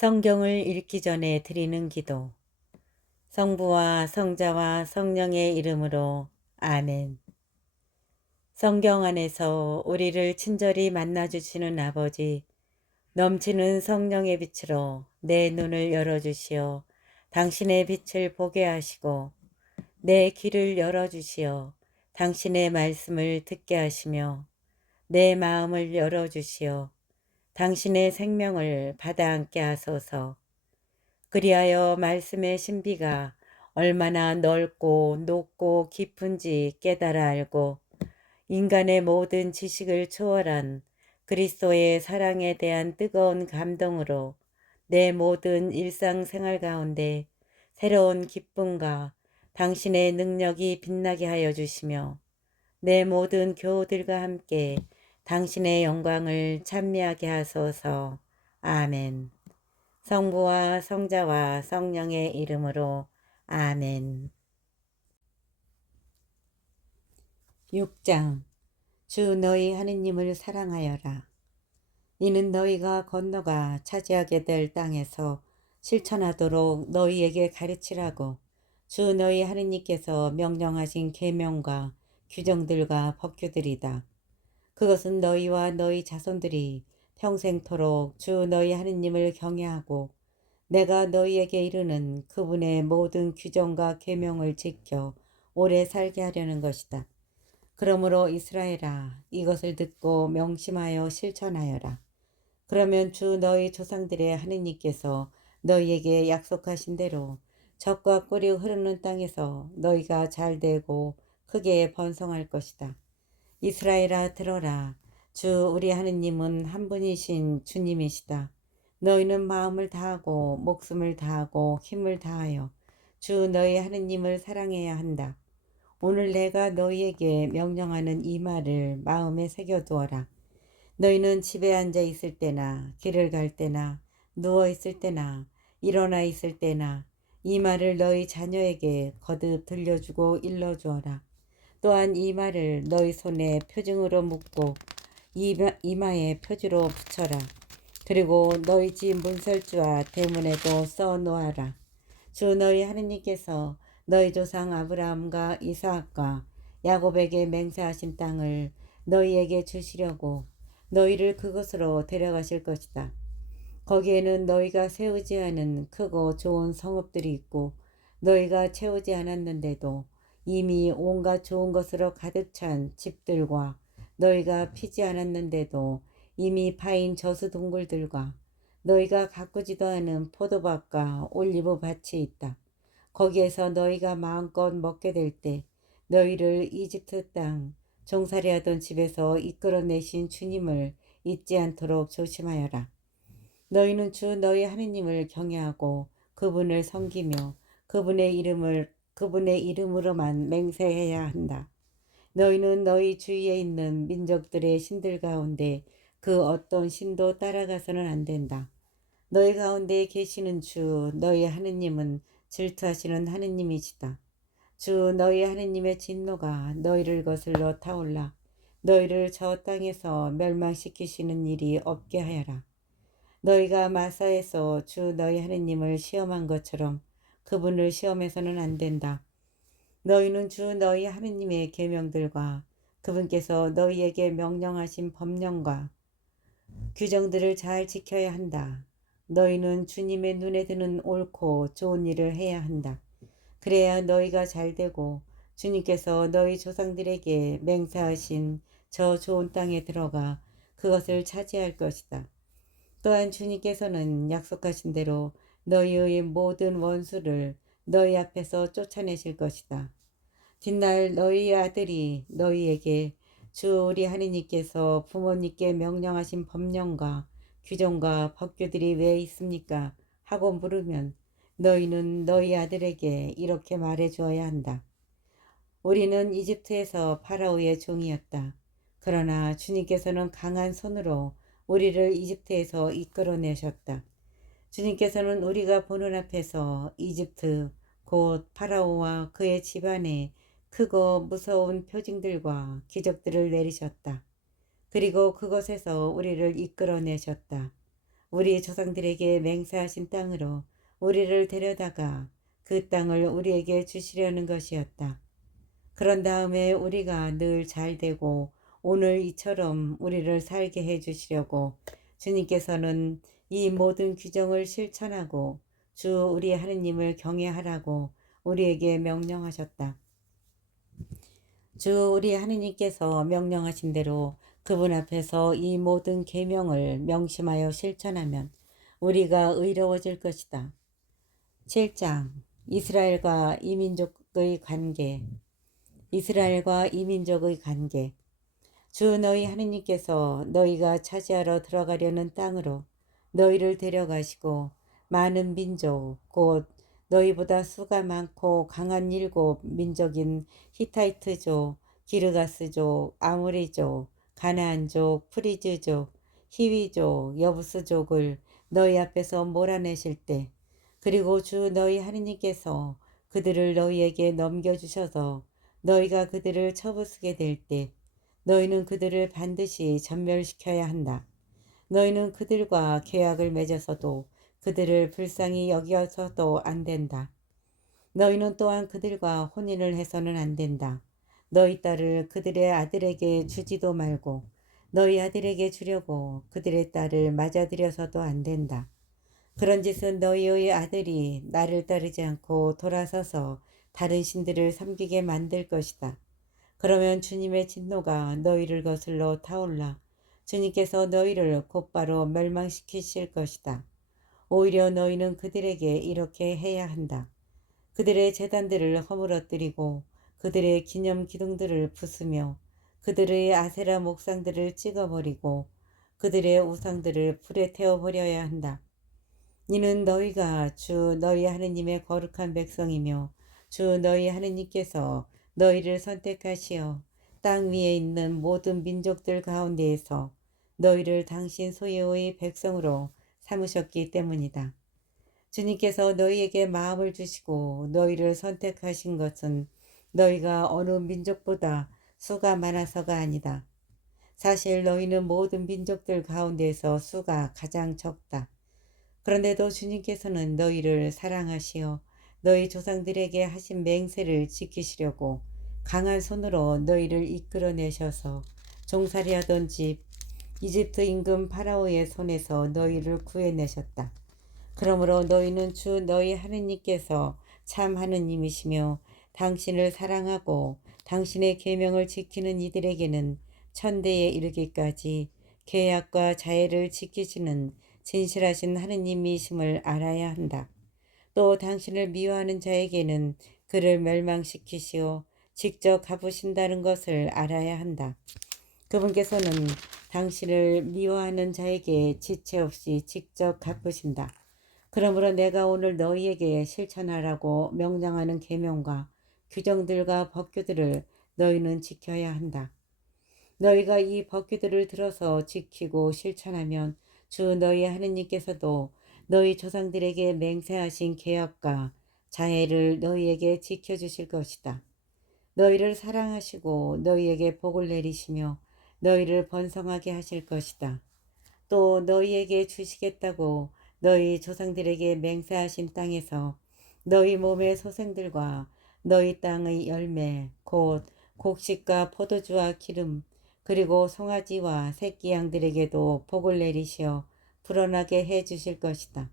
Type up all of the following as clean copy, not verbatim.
성경을 읽기 전에 드리는 기도. 성부와 성자와 성령의 이름으로 아멘. 성경 안에서 우리를 친절히 만나주시는 아버지, 넘치는 성령의 빛으로 내 눈을 열어주시어 당신의 빛을 보게 하시고, 내 귀를 열어주시어 당신의 말씀을 듣게 하시며, 내 마음을 열어주시어 당신의 생명을 받아 안게 하소서. 그리하여 말씀의 신비가 얼마나 넓고 높고 깊은지 깨달아 알고 인간의 모든 지식을 초월한 그리스도의 사랑에 대한 뜨거운 감동으로 내 모든 일상생활 가운데 새로운 기쁨과 당신의 능력이 빛나게 하여 주시며 내 모든 교우들과 함께 당신의 영광을 찬미하게 하소서. 아멘. 성부와 성자와 성령의 이름으로 아멘. 6장. 주 너희 하느님을 사랑하여라. 이는 너희가 건너가 차지하게 될 땅에서 실천하도록 너희에게 가르치라고 주 너희 하느님께서 명령하신 계명과 규정들과 법규들이다. 그것은 너희와 너희 자손들이 평생토록 주 너희 하느님을 경외하고 내가 너희에게 이르는 그분의 모든 규정과 계명을 지켜 오래 살게 하려는 것이다. 그러므로 이스라엘아, 이것을 듣고 명심하여 실천하여라. 그러면 주 너희 조상들의 하느님께서 너희에게 약속하신 대로 젖과 꿀이 흐르는 땅에서 너희가 잘되고 크게 번성할 것이다. 이스라엘아, 들어라. 주 우리 하느님은 한 분이신 주님이시다. 너희는 마음을 다하고 목숨을 다하고 힘을 다하여 주 너희 하느님을 사랑해야 한다. 오늘 내가 너희에게 명령하는 이 말을 마음에 새겨두어라. 너희는 집에 앉아 있을 때나 길을 갈 때나 누워 있을 때나 일어나 있을 때나 이 말을 너희 자녀에게 거듭 들려주고 일러주어라. 또한 이 말을 너희 손에 표징으로 묶고 이마에 표지로 붙여라. 그리고 너희 집 문설주와 대문에도 써 놓아라. 주 너희 하느님께서 너희 조상 아브라함과 이삭과 야곱에게 맹세하신 땅을 너희에게 주시려고 너희를 그곳으로 데려가실 것이다. 거기에는 너희가 세우지 않은 크고 좋은 성읍들이 있고 너희가 채우지 않았는데도 이미 온갖 좋은 것으로 가득 찬 집들과 너희가 피지 않았는데도 이미 파인 저수 동굴들과 너희가 가꾸지도 않은 포도밭과 올리브 밭이 있다. 거기에서 너희가 마음껏 먹게 될 때 너희를 이집트 땅 종살이하던 집에서 이끌어내신 주님을 잊지 않도록 조심하여라. 너희는 주 너희 하느님을 경외하고 그분을 섬기며 그분의 이름으로만 맹세해야 한다. 너희는 너희 주위에 있는 민족들의 신들 가운데 그 어떤 신도 따라가서는 안 된다. 너희 가운데 계시는 주 너희 하느님은 질투하시는 하느님이시다. 주 너희 하느님의 진노가 너희를 거슬러 타올라 너희를 저 땅에서 멸망시키시는 일이 없게 하여라. 너희가 마사에서 주 너희 하느님을 시험한 것처럼 그분을 시험해서는 안 된다. 너희는 주 너희 하느님의 계명들과 그분께서 너희에게 명령하신 법령과 규정들을 잘 지켜야 한다. 너희는 주님의 눈에 드는 옳고 좋은 일을 해야 한다. 그래야 너희가 잘되고 주님께서 너희 조상들에게 맹세하신 저 좋은 땅에 들어가 그것을 차지할 것이다. 또한 주님께서는 약속하신 대로 너희의 모든 원수를 너희 앞에서 쫓아내실 것이다. 뒷날 너희의 아들이 너희에게 주 우리 하느님께서 부모님께 명령하신 법령과 규정과 법규들이 왜 있습니까? 하고 물으면 너희는 너희 아들에게 이렇게 말해 주어야 한다. 우리는 이집트에서 파라오의 종이었다. 그러나 주님께서는 강한 손으로 우리를 이집트에서 이끌어내셨다. 주님께서는 우리가 보는 앞에서 이집트 곧 파라오와 그의 집안에 크고 무서운 표징들과 기적들을 내리셨다. 그리고 그곳에서 우리를 이끌어내셨다. 우리 조상들에게 맹세하신 땅으로 우리를 데려다가 그 땅을 우리에게 주시려는 것이었다. 그런 다음에 우리가 늘 잘되고 오늘 이처럼 우리를 살게 해주시려고 주님께서는 이 모든 규정을 실천하고 주 우리 하느님을 경외하라고 우리에게 명령하셨다. 주 우리 하느님께서 명령하신 대로 그분 앞에서 이 모든 계명을 명심하여 실천하면 우리가 의로워질 것이다. 7장 이스라엘과 이민족의 관계. 이스라엘과 이민족의 관계. 주 너희 하느님께서 너희가 차지하러 들어가려는 땅으로 너희를 데려가시고 많은 민족 곧 너희보다 수가 많고 강한 7민족인 히타이트족, 기르가스족, 아모리족, 가나안족, 프리즈족, 히위족, 여부스족을 너희 앞에서 몰아내실 때, 그리고 주 너희 하느님께서 그들을 너희에게 넘겨주셔서 너희가 그들을 쳐부수게 될 때 너희는 그들을 반드시 전멸시켜야 한다. 너희는 그들과 계약을 맺어서도 그들을 불쌍히 여겨서도 안 된다. 너희는 또한 그들과 혼인을 해서는 안 된다. 너희 딸을 그들의 아들에게 주지도 말고 너희 아들에게 주려고 그들의 딸을 맞아들여서도 안 된다. 그런 짓은 너희의 아들이 나를 따르지 않고 돌아서서 다른 신들을 섬기게 만들 것이다. 그러면 주님의 진노가 너희를 거슬러 타올라 주님께서 너희를 곧바로 멸망시키실 것이다. 오히려 너희는 그들에게 이렇게 해야 한다. 그들의 제단들을 허물어뜨리고 그들의 기념 기둥들을 부수며 그들의 아세라 목상들을 찍어버리고 그들의 우상들을 불에 태워버려야 한다. 이는 너희가 주 너희 하느님의 거룩한 백성이며 주 너희 하느님께서 너희를 선택하시어 땅 위에 있는 모든 민족들 가운데에서 너희를 당신 소유의 백성으로 삼으셨기 때문이다. 주님께서 너희에게 마음을 주시고 너희를 선택하신 것은 너희가 어느 민족보다 수가 많아서가 아니다. 사실 너희는 모든 민족들 가운데서 수가 가장 적다. 그런데도 주님께서는 너희를 사랑하시어 너희 조상들에게 하신 맹세를 지키시려고 강한 손으로 너희를 이끌어내셔서 종살이하던 집 이집트 임금 파라오의 손에서 너희를 구해내셨다. 그러므로 너희는 주 너희 하느님께서 참 하느님이시며 당신을 사랑하고 당신의 계명을 지키는 이들에게는 천대에 이르기까지 계약과 자애를 지키시는 진실하신 하느님이심을 알아야 한다. 또 당신을 미워하는 자에게는 그를 멸망시키시어 직접 갚으신다는 것을 알아야 한다. 그분께서는 당신을 미워하는 자에게 지체 없이 직접 갚으신다. 그러므로 내가 오늘 너희에게 실천하라고 명령하는 계명과 규정들과 법규들을 너희는 지켜야 한다. 너희가 이 법규들을 들어서 지키고 실천하면 주 너희 하느님께서도 너희 조상들에게 맹세하신 계약과 자애를 너희에게 지켜주실 것이다. 너희를 사랑하시고 너희에게 복을 내리시며 너희를 번성하게 하실 것이다. 또 너희에게 주시겠다고 너희 조상들에게 맹세하신 땅에서 너희 몸의 소생들과 너희 땅의 열매 곧 곡식과 포도주와 기름 그리고 송아지와 새끼 양들에게도 복을 내리시어 불어나게 해 주실 것이다.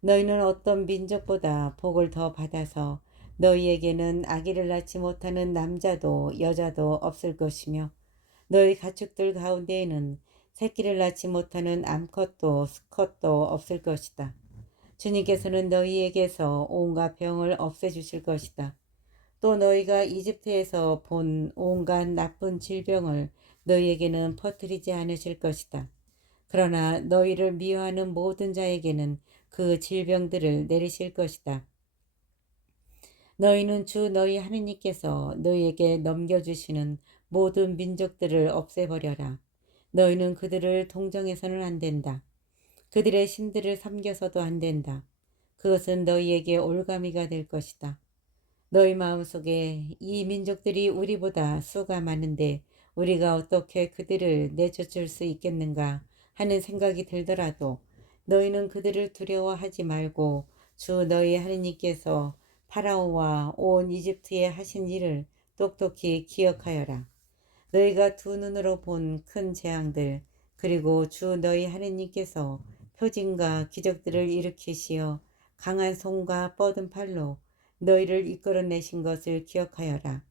너희는 어떤 민족보다 복을 더 받아서 너희에게는 아기를 낳지 못하는 남자도 여자도 없을 것이며 너희 가축들 가운데에는 새끼를 낳지 못하는 암컷도 수컷도 없을 것이다. 주님께서는 너희에게서 온갖 병을 없애주실 것이다. 또 너희가 이집트에서 본 온갖 나쁜 질병을 너희에게는 퍼뜨리지 않으실 것이다. 그러나 너희를 미워하는 모든 자에게는 그 질병들을 내리실 것이다. 너희는 주 너희 하느님께서 너희에게 넘겨주시는 모든 민족들을 없애버려라. 너희는 그들을 동정해서는 안 된다. 그들의 신들을 섬겨서도 안 된다. 그것은 너희에게 올가미가 될 것이다. 너희 마음속에 이 민족들이 우리보다 수가 많은데 우리가 어떻게 그들을 내쫓을 수 있겠는가 하는 생각이 들더라도 너희는 그들을 두려워하지 말고 주 너희 하느님께서 파라오와 온 이집트에 하신 일을 똑똑히 기억하여라. 너희가 두 눈으로 본 큰 재앙들, 그리고 주 너희 하느님께서 표징과 기적들을 일으키시어 강한 손과 뻗은 팔로 너희를 이끌어내신 것을 기억하여라.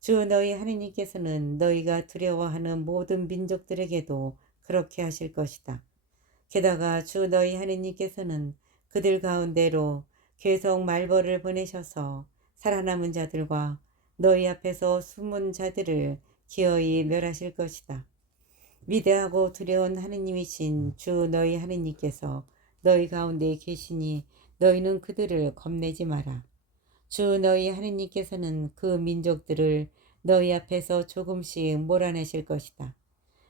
주 너희 하느님께서는 너희가 두려워하는 모든 민족들에게도 그렇게 하실 것이다. 게다가 주 너희 하느님께서는 그들 가운데로 계속 말벌을 보내셔서 살아남은 자들과 너희 앞에서 숨은 자들을 기어이 멸하실 것이다. 위대하고 두려운 하느님이신 주 너희 하느님께서 너희 가운데 계시니 너희는 그들을 겁내지 마라. 주 너희 하느님께서는 그 민족들을 너희 앞에서 조금씩 몰아내실 것이다.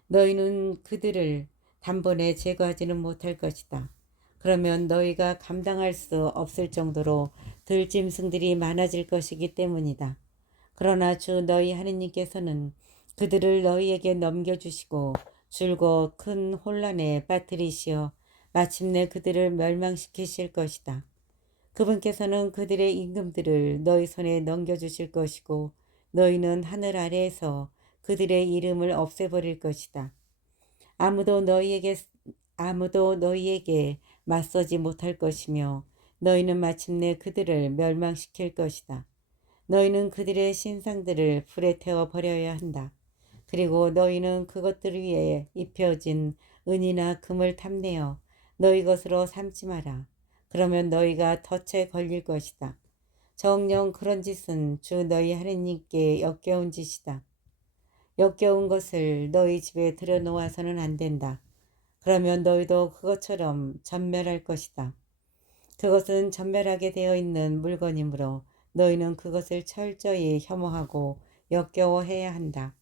너희는 그들을 단번에 제거하지는 못할 것이다. 그러면 너희가 감당할 수 없을 정도로 들짐승들이 많아질 것이기 때문이다. 그러나 주 너희 하느님께서는 그들을 너희에게 넘겨주시고 줄곧 큰 혼란에 빠뜨리시어 마침내 그들을 멸망시키실 것이다. 그분께서는 그들의 임금들을 너희 손에 넘겨주실 것이고 너희는 하늘 아래에서 그들의 이름을 없애버릴 것이다. 아무도 너희에게 맞서지 못할 것이며 너희는 마침내 그들을 멸망시킬 것이다. 너희는 그들의 신상들을 불에 태워 버려야 한다. 그리고 너희는 그것들 위에 입혀진 은이나 금을 탐내어 너희 것으로 삼지 마라. 그러면 너희가 덫에 걸릴 것이다. 정녕 그런 짓은 주 너희 하느님께 역겨운 짓이다. 역겨운 것을 너희 집에 들여놓아서는 안 된다. 그러면 너희도 그것처럼 전멸할 것이다. 그것은 전멸하게 되어 있는 물건이므로 너희는 그것을 철저히 혐오하고 역겨워해야 한다.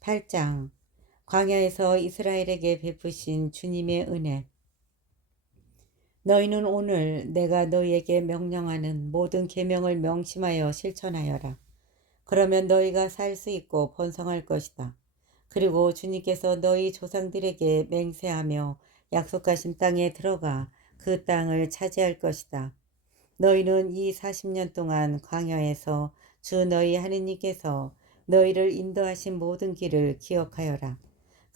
8장 광야에서 이스라엘에게 베푸신 주님의 은혜. 너희는 오늘 내가 너희에게 명령하는 모든 계명을 명심하여 실천하여라. 그러면 너희가 살 수 있고 번성할 것이다. 그리고 주님께서 너희 조상들에게 맹세하며 약속하신 땅에 들어가 그 땅을 차지할 것이다. 너희는 이 40년 동안 광야에서 주 너희 하느님께서 너희를 인도하신 모든 길을 기억하여라.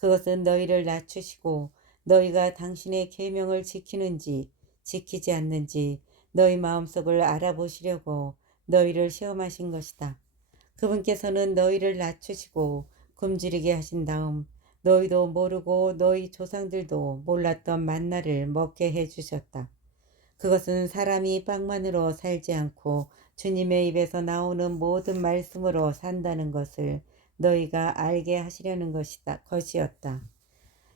그것은 너희를 낮추시고 너희가 당신의 계명을 지키는지 지키지 않는지 너희 마음속을 알아보시려고 너희를 시험하신 것이다. 그분께서는 너희를 낮추시고 굶주리게 하신 다음 너희도 모르고 너희 조상들도 몰랐던 만나를 먹게 해주셨다. 그것은 사람이 빵만으로 살지 않고 주님의 입에서 나오는 모든 말씀으로 산다는 것을 너희가 알게 하시려는 것이었다.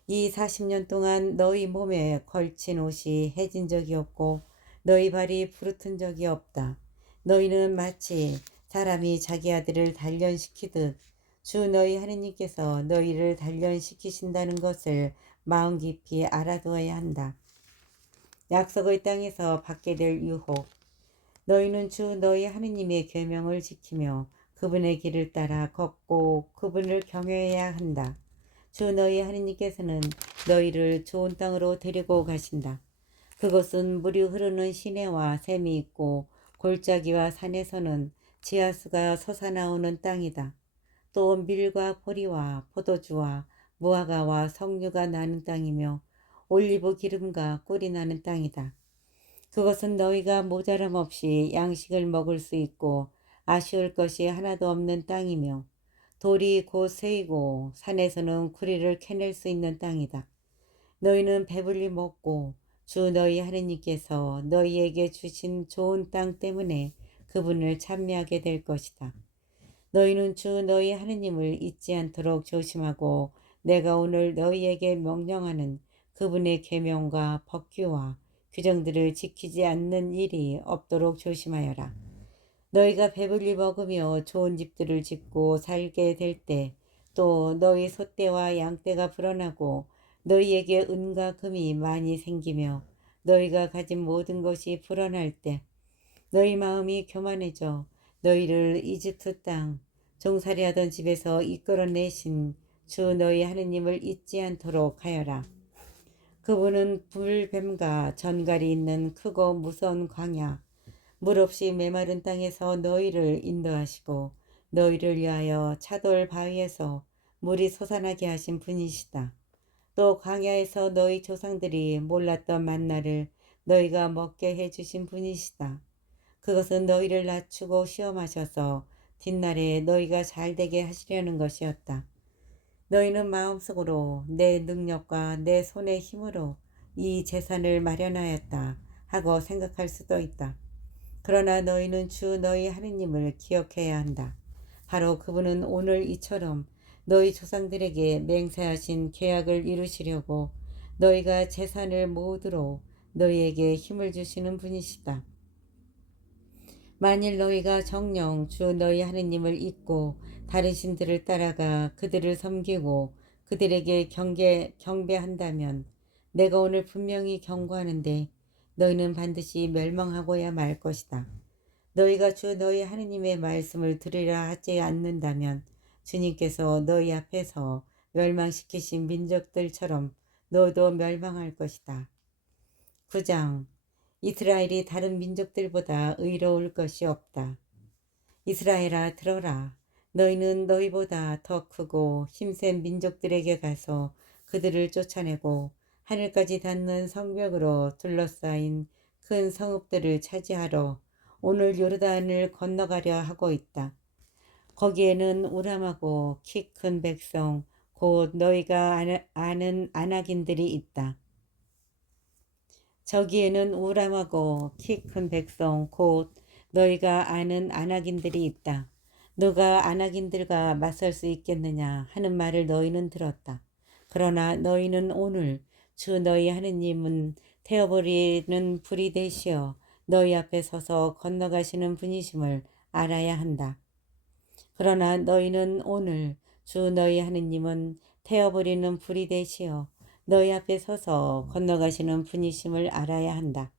이 40년 동안 너희 몸에 걸친 옷이 해진 적이 없고 너희 발이 부르튼 적이 없다. 너희는 마치 사람이 자기 아들을 단련시키듯 주 너희 하느님께서 너희를 단련시키신다는 것을 마음 깊이 알아두어야 한다. 약속의 땅에서 받게 될 유혹. 너희는 주 너희 하느님의 계명을 지키며 그분의 길을 따라 걷고 그분을 경외해야 한다. 주 너희 하느님께서는 너희를 좋은 땅으로 데리고 가신다. 그것은 물이 흐르는 시내와 샘이 있고 골짜기와 산에서는 지하수가 솟아나오는 땅이다. 또 밀과 보리와 포도주와 무화과와 석류가 나는 땅이며 올리브 기름과 꿀이 나는 땅이다. 그것은 너희가 모자람 없이 양식을 먹을 수 있고 아쉬울 것이 하나도 없는 땅이며 돌이 곧 새이고 산에서는 구리를 캐낼 수 있는 땅이다. 너희는 배불리 먹고 주 너희 하느님께서 너희에게 주신 좋은 땅 때문에 그분을 찬미하게 될 것이다. 너희는 주 너희 하느님을 잊지 않도록 조심하고 내가 오늘 너희에게 명령하는 그분의 계명과 법규와 규정들을 지키지 않는 일이 없도록 조심하여라. 너희가 배불리 먹으며 좋은 집들을 짓고 살게 될 때 또 너희 소떼와 양떼가 불어나고 너희에게 은과 금이 많이 생기며 너희가 가진 모든 것이 불어날 때 너희 마음이 교만해져 너희를 이집트 땅 종살이하던 집에서 이끌어내신 주 너희 하느님을 잊지 않도록 하여라. 그분은 불뱀과 전갈이 있는 크고 무서운 광야, 물 없이 메마른 땅에서 너희를 인도하시고 너희를 위하여 차돌 바위에서 물이 솟아나게 하신 분이시다. 또 광야에서 너희 조상들이 몰랐던 만나를 너희가 먹게 해주신 분이시다. 그것은 너희를 낮추고 시험하셔서 뒷날에 너희가 잘되게 하시려는 것이었다. 너희는 마음속으로 내 능력과 내 손의 힘으로 이 재산을 마련하였다 하고 생각할 수도 있다. 그러나 너희는 주 너희 하느님을 기억해야 한다. 바로 그분은 오늘 이처럼 너희 조상들에게 맹세하신 계약을 이루시려고 너희가 재산을 모으도록 너희에게 힘을 주시는 분이시다. 만일 너희가 정녕 주 너희 하느님을 잊고 다른 신들을 따라가 그들을 섬기고 그들에게 경배한다면 내가 오늘 분명히 경고하는데 너희는 반드시 멸망하고야 말 것이다. 너희가 주 너희 하느님의 말씀을 들으려 하지 않는다면 주님께서 너희 앞에서 멸망시키신 민족들처럼 너도 멸망할 것이다. 9장. 이스라엘이 다른 민족들보다 의로울 것이 없다. 이스라엘아 들어라. 너희는 너희보다 더 크고 힘센 민족들에게 가서 그들을 쫓아내고 하늘까지 닿는 성벽으로 둘러싸인 큰 성읍들을 차지하러 오늘 요르단을 건너가려 하고 있다. 거기에는 우람하고 키 큰 백성 곧 너희가 아는 아낙인들이 있다. 저기에는 우람하고 키 큰 백성 곧 너희가 아는 아낙인들이 있다. 누가 아낙인들과 맞설 수 있겠느냐 하는 말을 너희는 들었다. 그러나 너희는 오늘 주 너희 하느님은 태워버리는 불이 되시어 너희 앞에 서서 건너가시는 분이심을 알아야 한다. 그러나 너희는 오늘 주 너희 하느님은 태워버리는 불이 되시어 너희 앞에 서서 건너가시는 분이심을 알아야 한다.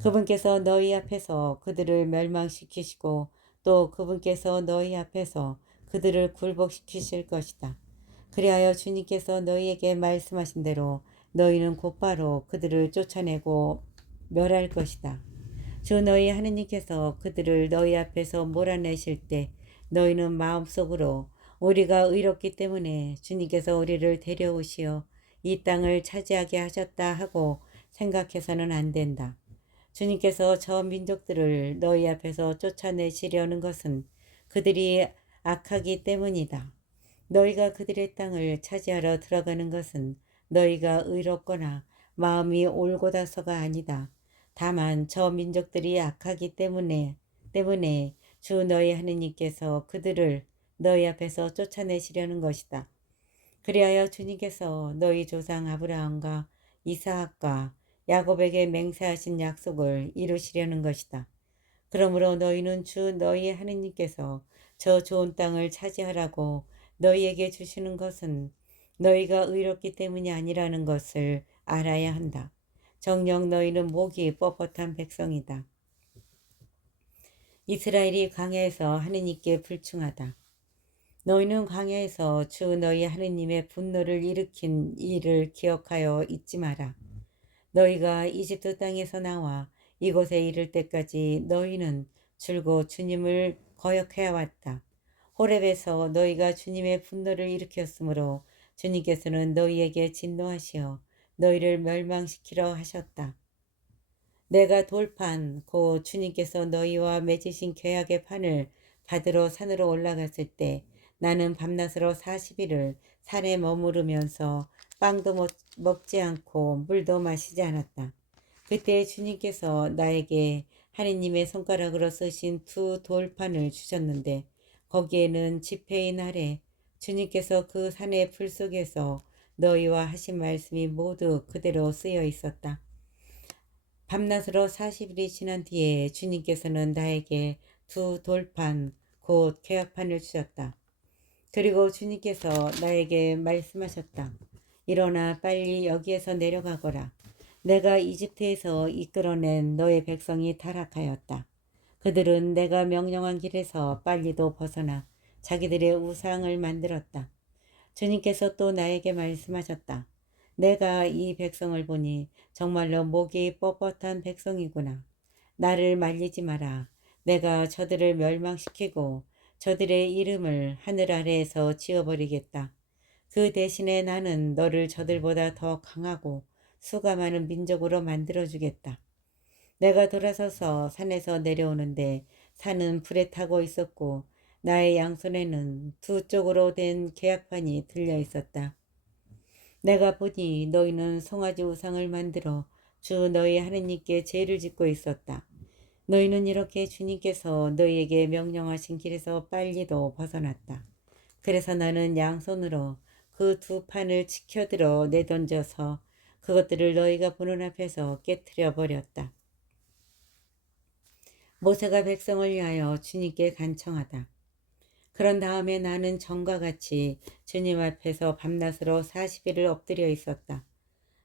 그분께서 너희 앞에서 그들을 멸망시키시고 또 그분께서 너희 앞에서 그들을 굴복시키실 것이다. 그리하여 주님께서 너희에게 말씀하신 대로 너희는 곧바로 그들을 쫓아내고 멸할 것이다. 주 너희 하느님께서 그들을 너희 앞에서 몰아내실 때 너희는 마음속으로 우리가 의롭기 때문에 주님께서 우리를 데려오시어 이 땅을 차지하게 하셨다 하고 생각해서는 안 된다. 주님께서 저 민족들을 너희 앞에서 쫓아내시려는 것은 그들이 악하기 때문이다. 너희가 그들의 땅을 차지하러 들어가는 것은 너희가 의롭거나 마음이 올곧아서가 아니다. 다만 저 민족들이 악하기 때문에 주 너희 하느님께서 그들을 너희 앞에서 쫓아내시려는 것이다. 그리하여 주님께서 너희 조상 아브라함과 이삭과 야곱에게 맹세하신 약속을 이루시려는 것이다. 그러므로 너희는 주 너희 하느님께서 저 좋은 땅을 차지하라고 너희에게 주시는 것은 너희가 의롭기 때문이 아니라는 것을 알아야 한다. 정녕 너희는 목이 뻣뻣한 백성이다. 이스라엘이 광야에서 하느님께 불충하다. 너희는 광야에서 주 너희 하느님의 분노를 일으킨 일을 기억하여 잊지 마라. 너희가 이집트 땅에서 나와 이곳에 이를 때까지 너희는 줄곧 주님을 거역해 왔다. 호렙에서 너희가 주님의 분노를 일으켰으므로 주님께서는 너희에게 진노하시어 너희를 멸망시키려 하셨다. 내가 돌판 곧 주님께서 너희와 맺으신 계약의 판을 받으러 산으로 올라갔을 때 나는 밤낮으로 40일을 산에 머무르면서 빵도 먹지 않고 물도 마시지 않았다. 그때 주님께서 나에게 하느님의 손가락으로 쓰신 두 돌판을 주셨는데 거기에는 지폐인 아래 주님께서 그 산의 불 속에서 너희와 하신 말씀이 모두 그대로 쓰여 있었다. 밤낮으로 40일이 지난 뒤에 주님께서는 나에게 두 돌판 곧 계약판을 주셨다. 그리고 주님께서 나에게 말씀하셨다. 일어나 빨리 여기에서 내려가거라. 내가 이집트에서 이끌어낸 너의 백성이 타락하였다. 그들은 내가 명령한 길에서 빨리도 벗어나 자기들의 우상을 만들었다. 주님께서 또 나에게 말씀하셨다. 내가 이 백성을 보니 정말로 목이 뻣뻣한 백성이구나. 나를 말리지 마라. 내가 저들을 멸망시키고 저들의 이름을 하늘 아래에서 지워버리겠다. 그 대신에 나는 너를 저들보다 더 강하고 수가 많은 민족으로 만들어주겠다. 내가 돌아서서 산에서 내려오는데 산은 불에 타고 있었고 나의 양손에는 두 쪽으로 된 계약판이 들려 있었다. 내가 보니 너희는 송아지 우상을 만들어 주 너희 하느님께 죄를 짓고 있었다. 너희는 이렇게 주님께서 너희에게 명령하신 길에서 빨리도 벗어났다. 그래서 나는 양손으로 그 두 판을 치켜들어 내던져서 그것들을 너희가 보는 앞에서 깨트려 버렸다. 모세가 백성을 위하여 주님께 간청하다. 그런 다음에 나는 전과 같이 주님 앞에서 밤낮으로 40일을 엎드려 있었다.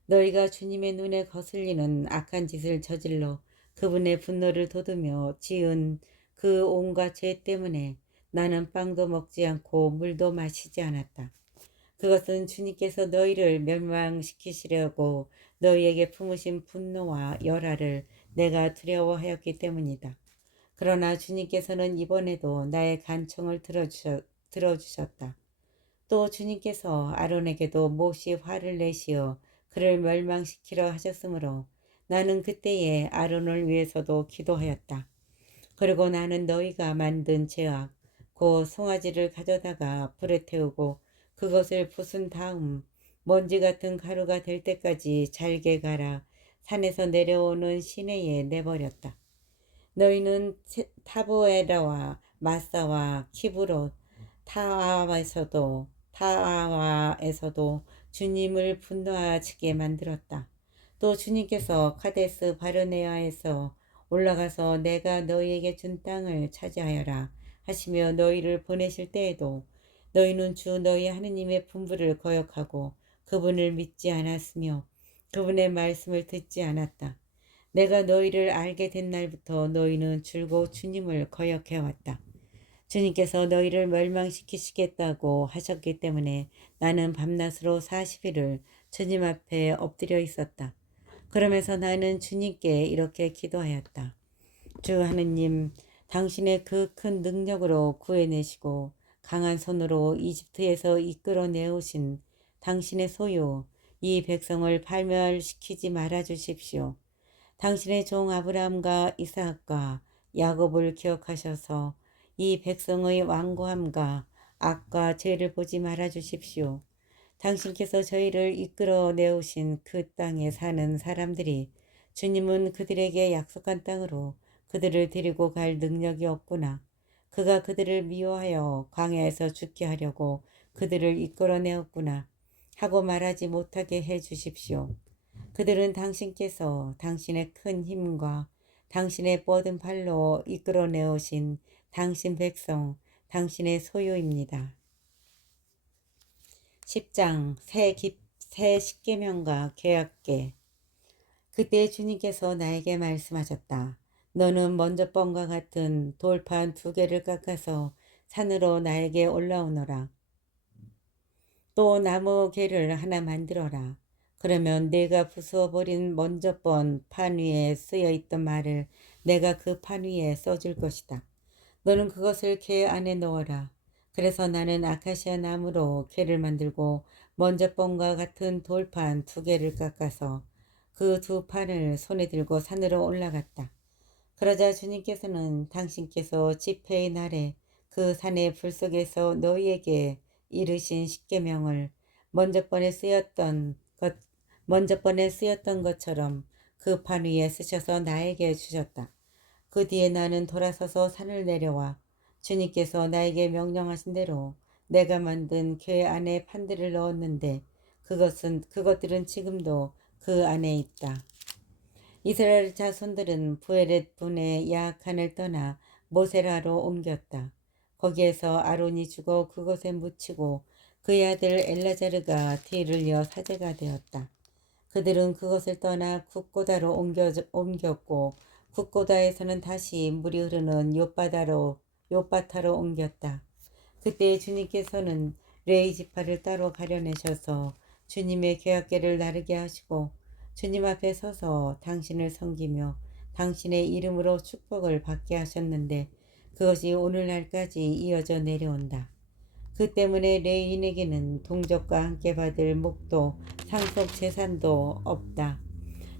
너희가 주님의 눈에 거슬리는 악한 짓을 저질러 그분의 분노를 돋우며 지은 그 온갖 죄 때문에 나는 빵도 먹지 않고 물도 마시지 않았다. 그것은 주님께서 너희를 멸망시키시려고 너희에게 품으신 분노와 열화를 내가 두려워하였기 때문이다. 그러나 주님께서는 이번에도 나의 간청을 들어주셨다. 또 주님께서 아론에게도 몹시 화를 내시어 그를 멸망시키려 하셨으므로 나는 그때에 아론을 위해서도 기도하였다. 그리고 나는 너희가 만든 죄악 곧 송아지를 가져다가 불에 태우고 그것을 부순 다음 먼지 같은 가루가 될 때까지 잘게 갈아 산에서 내려오는 시내에 내버렸다. 너희는 타보에라와 마사와 키브롯 타아와에서도 주님을 분노하시게 만들었다. 또 주님께서 카데스 바르네아에서 올라가서 내가 너희에게 준 땅을 차지하여라 하시며 너희를 보내실 때에도 너희는 주 너희 하느님의 분부를 거역하고 그분을 믿지 않았으며 그분의 말씀을 듣지 않았다. 내가 너희를 알게 된 날부터 너희는 줄곧 주님을 거역해왔다. 주님께서 너희를 멸망시키시겠다고 하셨기 때문에 나는 밤낮으로 40일을 주님 앞에 엎드려 있었다. 그러면서 나는 주님께 이렇게 기도하였다. 주 하느님, 당신의 그 큰 능력으로 구해내시고 강한 손으로 이집트에서 이끌어내오신 당신의 소유, 이 백성을 파멸시키지 말아 주십시오. 당신의 종 아브라함과 이삭과 야곱을 기억하셔서 이 백성의 완고함과 악과 죄를 보지 말아 주십시오. 당신께서 저희를 이끌어 내오신 그 땅에 사는 사람들이 주님은 그들에게 약속한 땅으로 그들을 데리고 갈 능력이 없구나. 그가 그들을 미워하여 광야에서 죽게 하려고 그들을 이끌어 내었구나 하고 말하지 못하게 해 주십시오. 그들은 당신께서 당신의 큰 힘과 당신의 뻗은 팔로 이끌어 내오신 당신 백성, 당신의 소유입니다. 10장 새 십계명과 계약계. 그때 주님께서 나에게 말씀하셨다. 너는 먼저 번과 같은 돌판 2개를 깎아서 산으로 나에게 올라오너라. 또 나무 개를 하나 만들어라. 그러면 내가 부수어버린 먼저 번 판 위에 쓰여있던 말을 내가 그 판 위에 써줄 것이다. 너는 그것을 개 안에 넣어라. 그래서 나는 아카시아 나무로 개를 만들고 먼저 번과 같은 돌판 2개를 깎아서 그 두 판을 손에 들고 산으로 올라갔다. 그러자 주님께서는 당신께서 집회의 날에 그 산의 불 속에서 너희에게 이르신 십계명을 먼저 번에 쓰였던 것처럼 그 판 위에 쓰셔서 나에게 주셨다. 그 뒤에 나는 돌아서서 산을 내려와 주님께서 나에게 명령하신 대로 내가 만든 궤 안에 판들을 넣었는데 그것들은 지금도 그 안에 있다. 이스라엘 자손들은 부에렛 분의 야악한을 떠나 모세라로 옮겼다. 거기에서 아론이 죽어 그곳에 묻히고 그의 아들 엘라자르가 뒤를 이어 사제가 되었다. 그들은 그것을 떠나 굿고다로 옮겼고 굿고다에서는 다시 물이 흐르는 욥바타로 옮겼다. 그때 주님께서는 레위 지파를 따로 가려내셔서 주님의 계약궤를 나르게 하시고 주님 앞에 서서 당신을 섬기며 당신의 이름으로 축복을 받게 하셨는데 그것이 오늘날까지 이어져 내려온다. 그 때문에 레위인에게는 동족과 함께 받을 목도 상속 재산도 없다.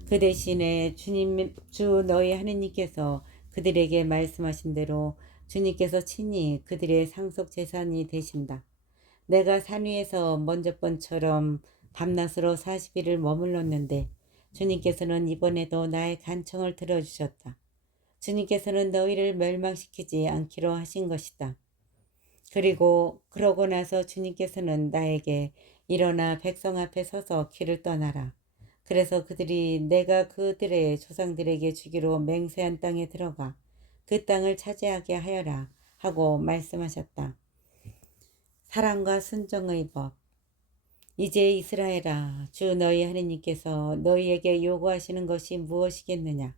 그 대신에 주 너희 하느님께서 그들에게 말씀하신 대로 주님께서 친히 그들의 상속 재산이 되신다. 내가 산 위에서 먼저 번처럼 밤낮으로 40일을 머물렀는데 주님께서는 이번에도 나의 간청을 들어주셨다. 주님께서는 너희를 멸망시키지 않기로 하신 것이다. 그러고 나서 주님께서는 나에게 일어나 백성 앞에 서서 길을 떠나라. 그래서 그들이 내가 그들의 조상들에게 주기로 맹세한 땅에 들어가 그 땅을 차지하게 하여라 하고 말씀하셨다. 사랑과 순종의 법. 이제 이스라엘아, 주 너희 하느님께서 너희에게 요구하시는 것이 무엇이겠느냐?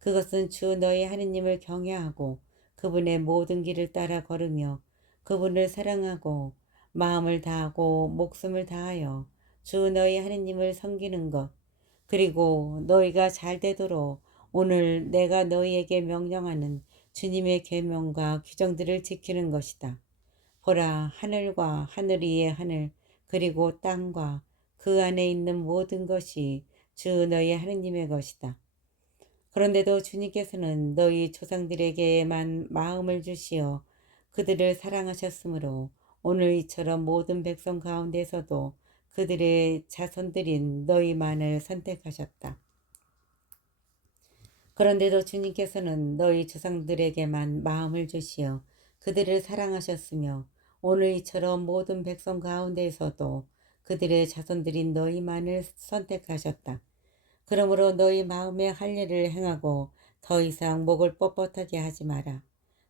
그것은 주 너희 하느님을 경외하고 그분의 모든 길을 따라 걸으며 그분을 사랑하고 마음을 다하고 목숨을 다하여 주 너희 하느님을 섬기는 것. 그리고 너희가 잘 되도록 오늘 내가 너희에게 명령하는 주님의 계명과 규정들을 지키는 것이다. 보라, 하늘과 하늘 위의 하늘 그리고 땅과 그 안에 있는 모든 것이 주 너희 하느님의 것이다. 그런데도 주님께서는 너희 조상들에게만 마음을 주시어 그들을 사랑하셨으므로 오늘 이처럼 모든 백성 가운데서도 그들의 자손들인 너희만을 선택하셨다. 그런데도 주님께서는 너희 조상들에게만 마음을 주시어 그들을 사랑하셨으며 오늘 이처럼 모든 백성 가운데에서도 그들의 자손들인 너희만을 선택하셨다. 그러므로 너희 마음에 할 일을 행하고 더 이상 목을 뻣뻣하게 하지 마라.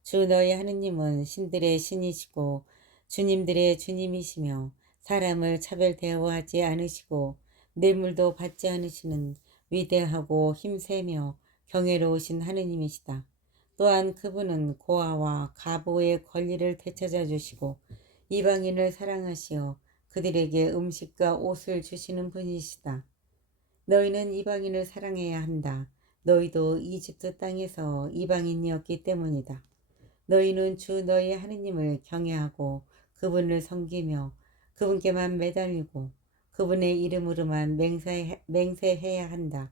주 너희 하느님은 신들의 신이시고 주님들의 주님이시며 사람을 차별 대우하지 않으시고 뇌물도 받지 않으시는 위대하고 힘세며 경외로우신 하느님이시다. 또한 그분은 고아와 가부의 권리를 되찾아 주시고 이방인을 사랑하시어 그들에게 음식과 옷을 주시는 분이시다. 너희는 이방인을 사랑해야 한다. 너희도 이집트 땅에서 이방인이었기 때문이다. 너희는 주 너희 하느님을 경외하고 그분을 섬기며 그분께만 매달리고 그분의 이름으로만 맹세해야 한다.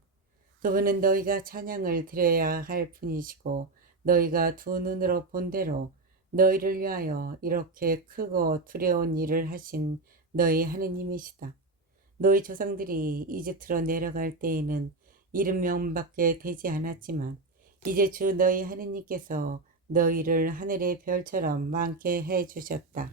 그분은 너희가 찬양을 드려야 할 분이시고 너희가 두 눈으로 본 대로 너희를 위하여 이렇게 크고 두려운 일을 하신 너희 하느님이시다. 너희 조상들이 이집트로 내려갈 때에는 이름 명밖에 되지 않았지만 이제 주 너희 하느님께서 너희를 하늘의 별처럼 많게 해 주셨다.